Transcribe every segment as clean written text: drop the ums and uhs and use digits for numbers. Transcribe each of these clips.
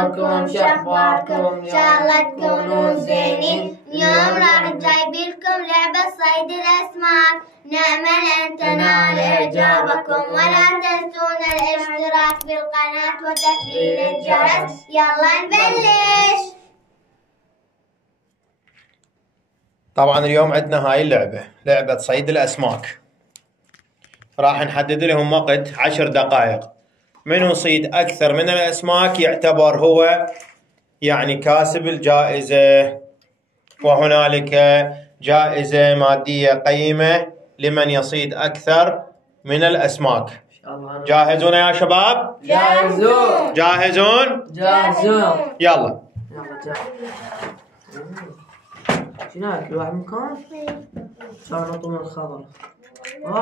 شلونكم شخباركم إن شاء الله تكونوا زينين. اليوم راح جايب لكم لعبة صيد الأسماك، نأمل أن تنال إعجابكم ولا تنسون الاشتراك بالقناة وتفعيل الجرس. يلا نبلش. طبعا اليوم عندنا هاي اللعبة، لعبة صيد الأسماك. راح نحدد لهم وقت 10 دقائق، من يصيد أكثر من الأسماك يعتبر هو يعني كاسب الجائزة، وهنالك جائزة مادية قيمة لمن يصيد أكثر من الأسماك. جاهزون يا شباب؟ جاهزون. جاهزون؟ جاهزون. يلا. شنو كل واحد مكان؟ صار نطوم الخضر.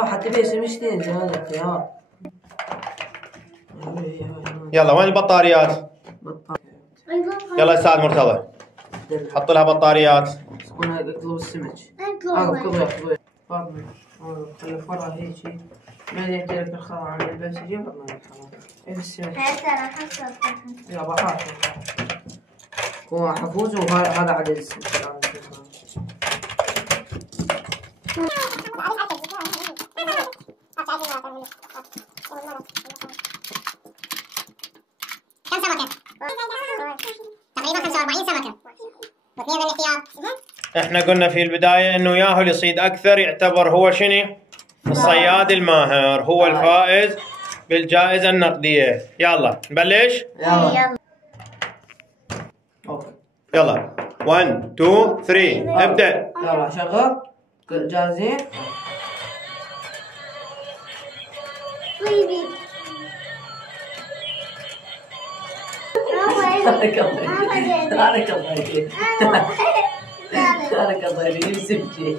حتى بيسم شتين زادك يا. يلا وين البطاريات؟ يلا استاذ مرتضى حط لها بطاريات. انا اطلب السمك. اطلب فاطمه خلي فرع هيك ما يحتاج الخضر عن البس يجيب ما الخضر. ايه السمك؟ يا بحاط هو حفوز وهذا عدد السمك. كم سمكة؟ تقريبا 45 سمكة واثنين بالاحتياط. احنا قلنا في البداية انه ياهو اللي يصيد اكثر يعتبر هو شنو؟ الصياد الماهر، هو الفائز بالجائزة النقدية. يلا نبلش؟ يلا. يلا 1 2 3 ابدأ. يلا شغل. جاهزين؟ بارك الله بارك الله فيك. بارك الله فيك. سمكي.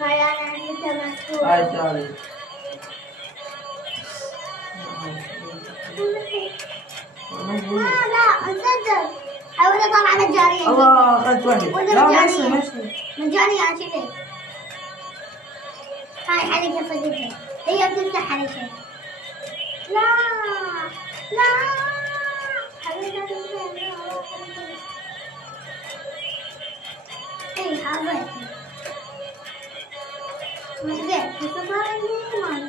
هاي أنا عندي تمسك. هاي تعالي. لا انسدد. حاول اطلع مجانية. الله اخذت واحد. لا ماشي مجانية عن شذي. هاي حركة صديقي، هي بتفتح حركة. لا لا حركة صديقي. اي حاولت وحدة بس صار عندي مال.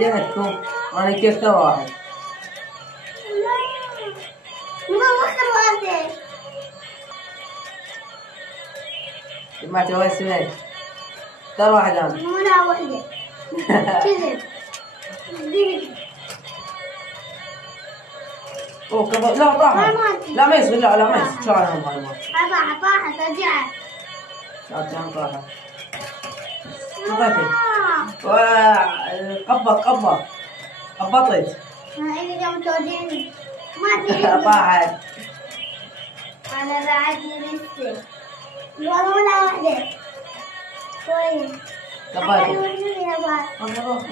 جهدكم انا كيف واحد. لا مدوخة الوقت. ما تسوي سمك. ترى واحد انا. ولا وحدة. كذب. اوه كذا. لا طاحت. لا ما يصير. لا ما يصير. شو انا هاي ما. طاحت رجعت. عشان طاحت. طاحت. قبضت. قبضت. إني جام توديني. ما تريد. طاحت. أنا بعدني لسه. والله ولا واحدة. كويس. قبضت. يا بابا.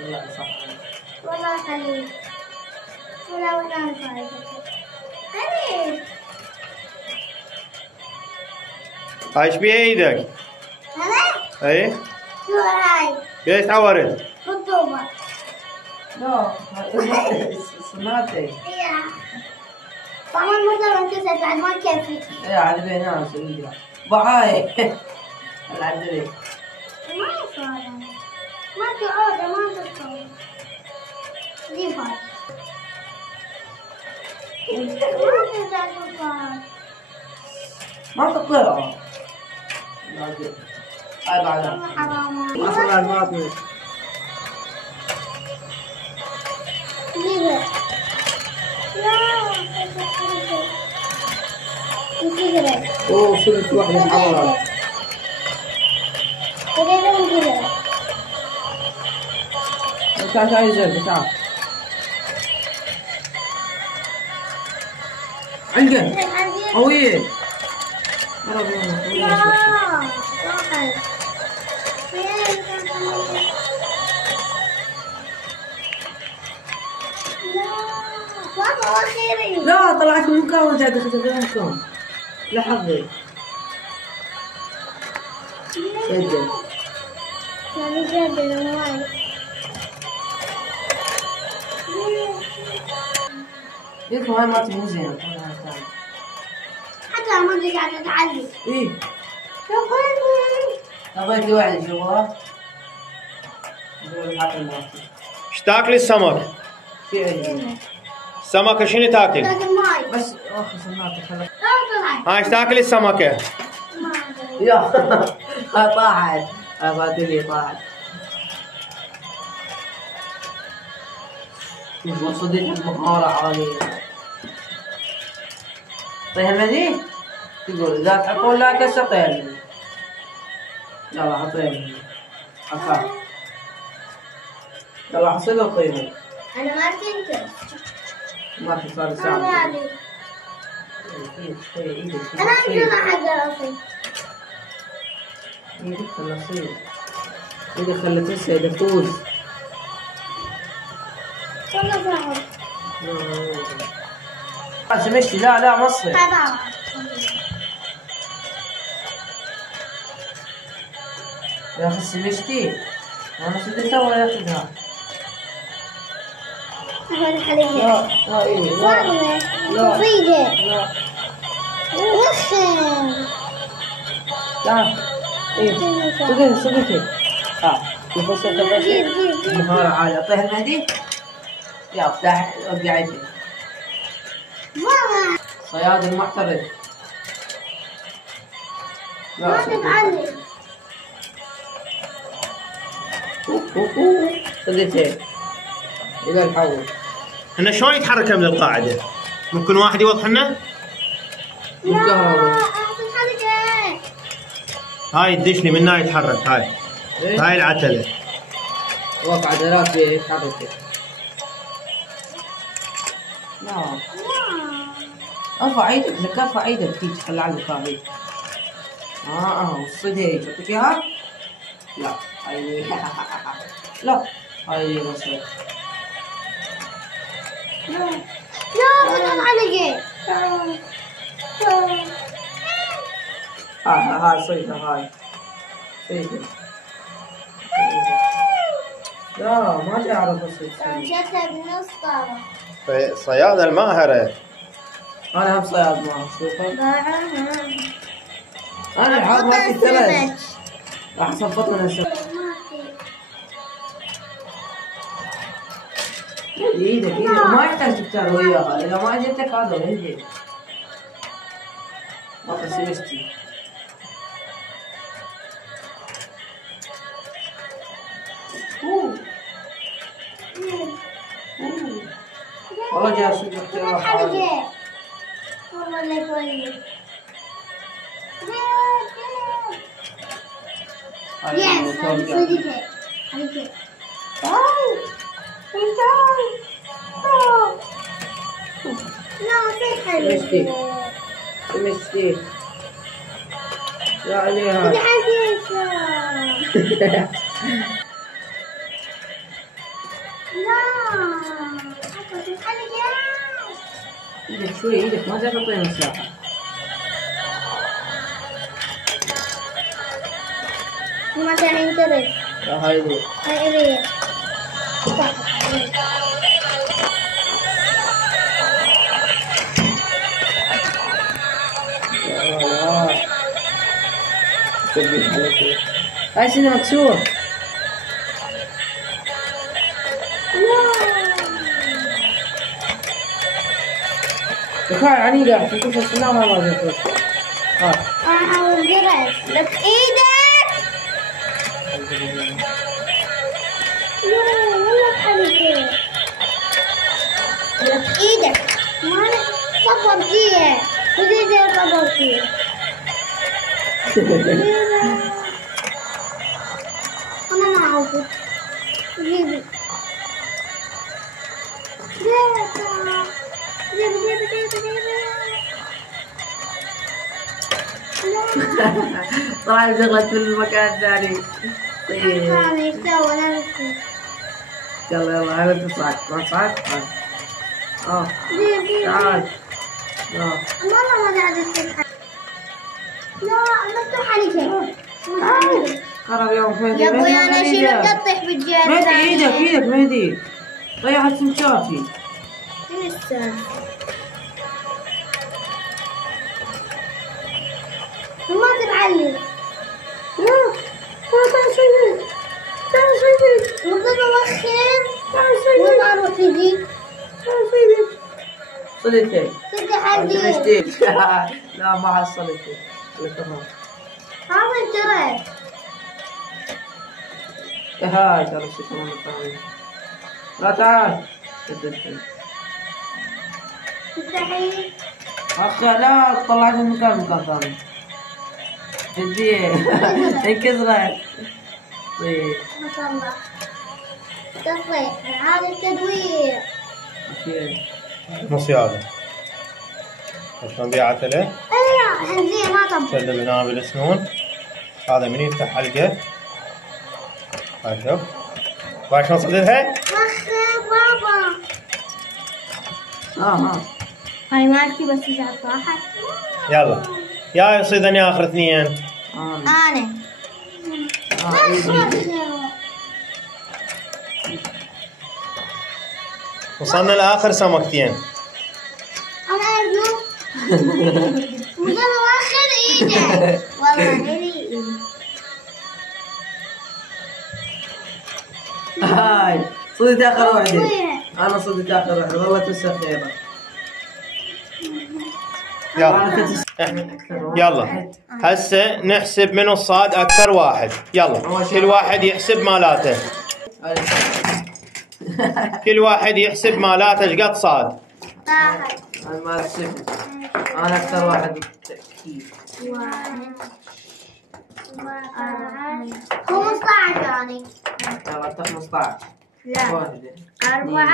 لا. والله خليل. ولا فايدة. خليل. هاي ايش بايدك؟ أنا؟ اي؟ شو هاي؟ ليش تعورت؟ خطوبة. لا سمعتي. طبعا مرة انكسرت بعد ما كفي. ايه على بيناس بعاي. العدلي. ما يصير. ما تعود ما تتصور. دي فاي. ما تطلع. هاي بعدها. ما صار الباطن. جيبه. لا. اوه شفت واحدة حمراء. تعال زين تعال. عنده قوية. لا طلعت من مكان ورجعت دخلت في مكان. لحظة. سجل. ما بيجدد وايد. يطلع هاي مالتي مو زينة. حتى ما ادري قاعدة اتعلم. ايه اعطيت لي واحدة جوا. ايش تاكل السمك؟ في عندي السمكة شنو تاكل؟ لكن ماي. بس اخر سناتي خلك. لا ها ايش تاكل السمكة؟ ما ادري. يا طاحت. فاتني طاحت. شوف صديق المهارة عالية. طيب هذي تقول إذا تحطون لا كسر طيب. يلا حطيهم. حطها. يلا حصلوا الطيب. انا ما كنت. ما في صار انا ساعة. ما ادري. انا عندي حق راسي. ايدك خلصيه. ايدك خلت السيدة تفوز. والله صعب. سمشتي لا مصري. هذا. يا اخي سمشتي. انا صدقت ولا ياخذها. هو الحليب. لا ايه والله. لا. مفيدة. لا وخر. لا ايه صدقتي. كيف وصلت جيب. مهارة عالية. اعطيها المهدي. يا افتح ارجعي. ماما. صياد المحترف. ما تتعلم. صدقتي. الى الحول. احنا شلون يتحرك من القاعدة؟ ممكن واحد يوضح لنا؟ بالكهرباء. احسن حركة. هاي الدشني منها يتحرك هاي. إيه؟ هاي العتلة. وقع عضلات يتحرك. لا ارفع ايدك لك ارفع ايدك هيك خلي على الكهرباء. وصلت هيك اعطيك اياها؟ لا هاي لا هاي وصلت. لا انا علقة. هاي صيدة هاي صيدة. لا ما تعرف اصيد. مشيتها بنص طاوة. صيادة الماهرة. انا هم صياد ما شوفها. انا الحظ ما في الثلج. راح صفط من السمك. ايدك ما يحتاج تختار وياها. اذا ما جبتك هذا وين ما سمستي. والله جالس اختيار حلقة. والله لا كويس. يس صدقت. حلقة. لا في حلقة. سمستي. يا عليها. بدي حلقة. لا. حطيت الحلقة. ايدك شوي ايدك ما تعطيها مساحة. ما كان ينتبه. هاي هو. هاي إلي. هاي سنة مكسور. دخل عنيدة في كل السنة ما زلت. أحاول جرس. لك إيدك. والله حلقة. لك إيدك. ما صبر فيها. خذي زي صبر فيها. أنا ما أعرف. جيبي. طلع شغلت في المكان الثاني. طيب أنا يستوى نفسي. يلا انا تصعد ما تصعد. تعال. والله ما قاعد يصير. لا مفتوح عليك. خرب يومك مهدي. يا ابوي انا اشيلك تطيح بالجهة مهدي الثانية. ايدك مهدي. ضيعت سمكاتي. لسه ما تتعلم. تعال شيلك. مرتضى وخر. وين اروح تجي؟ صدقتي. صدق حدي. لا ما حصلتي. هذا انت هاي ترى شو كمان الثاني. لا تعال. مستحيل. اخ لا طلعت من مكان ثاني. جدي انكسرت. طيب. ما شاء الله. تصيح هذا التدوير. مصيادة. شلون بيعت له؟ ايه حنزين ما طب. شد هنا بالسنون. هذا من يفتح حلقه. هاي شوف. باي شلون صدتها؟ وخر بابا. ها. هاي مالتي بس اذا طاحت. يلا. يا يصيدني اخر اثنين. انا. وصلنا لاخر سمكتين. انا ارجو. وصلنا اخر ايده. والله هذي. هاي صدت اخر واحدة. انا صدت اخر واحدة والله توسخ خيرة. يلا هسه نحسب منو الصاد اكثر واحد. يلا كل واحد يحسب مالاته. كل واحد يحسب مالاته ايش قد صاد. طاحت. انا ما حسبت. انا اكثر واحد بالتأكيد. 15 يعني. يلا انت 15. لا. واحدة. 4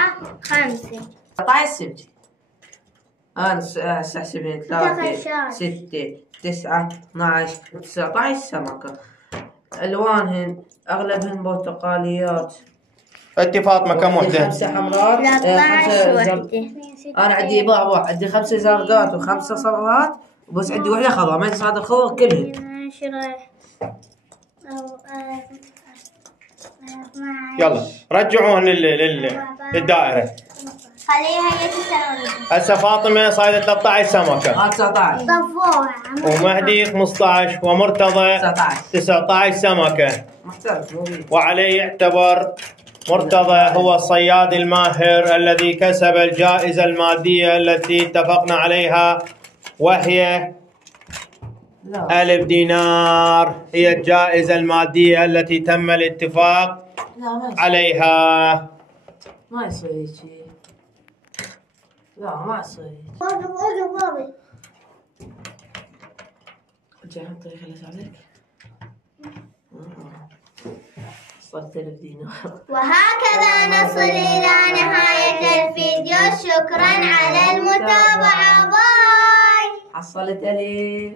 5. 14 سمكة. أنا هسه أحسبين 3 6 9 12 19 سمكة. ألوانهن أغلبهن برتقاليات. انت فاطمه كم وحده؟ 5 حمراء. 13 وحدة. أنا عندي بعض عندي 5 زرقات و5 صفرات بس عندي وحدة خضراء ما يصير هذا الخضر كلهن. يلا رجعوهن للدائره. خليها هي تسوي. هسه فاطمه صايده 13 سمكه. 19. طفوها. ومهدي 15 ومرتضى 19 سمكه. محترف مو بيه. وعليه يعتبر مرتضى هو الصياد الماهر الذي كسب الجائزة المادية التي اتفقنا عليها وهي 1000 دينار. هي الجائزة المادية التي تم الاتفاق عليها. ما يصير هيجي. لا ما يصير. وقف بابي. جاي طريقة خليت عليك. صرت 1000 دينار. وهكذا نصل إلى نهاية الفيديو. شكرا على المتابعة. باي. حصلت 1000.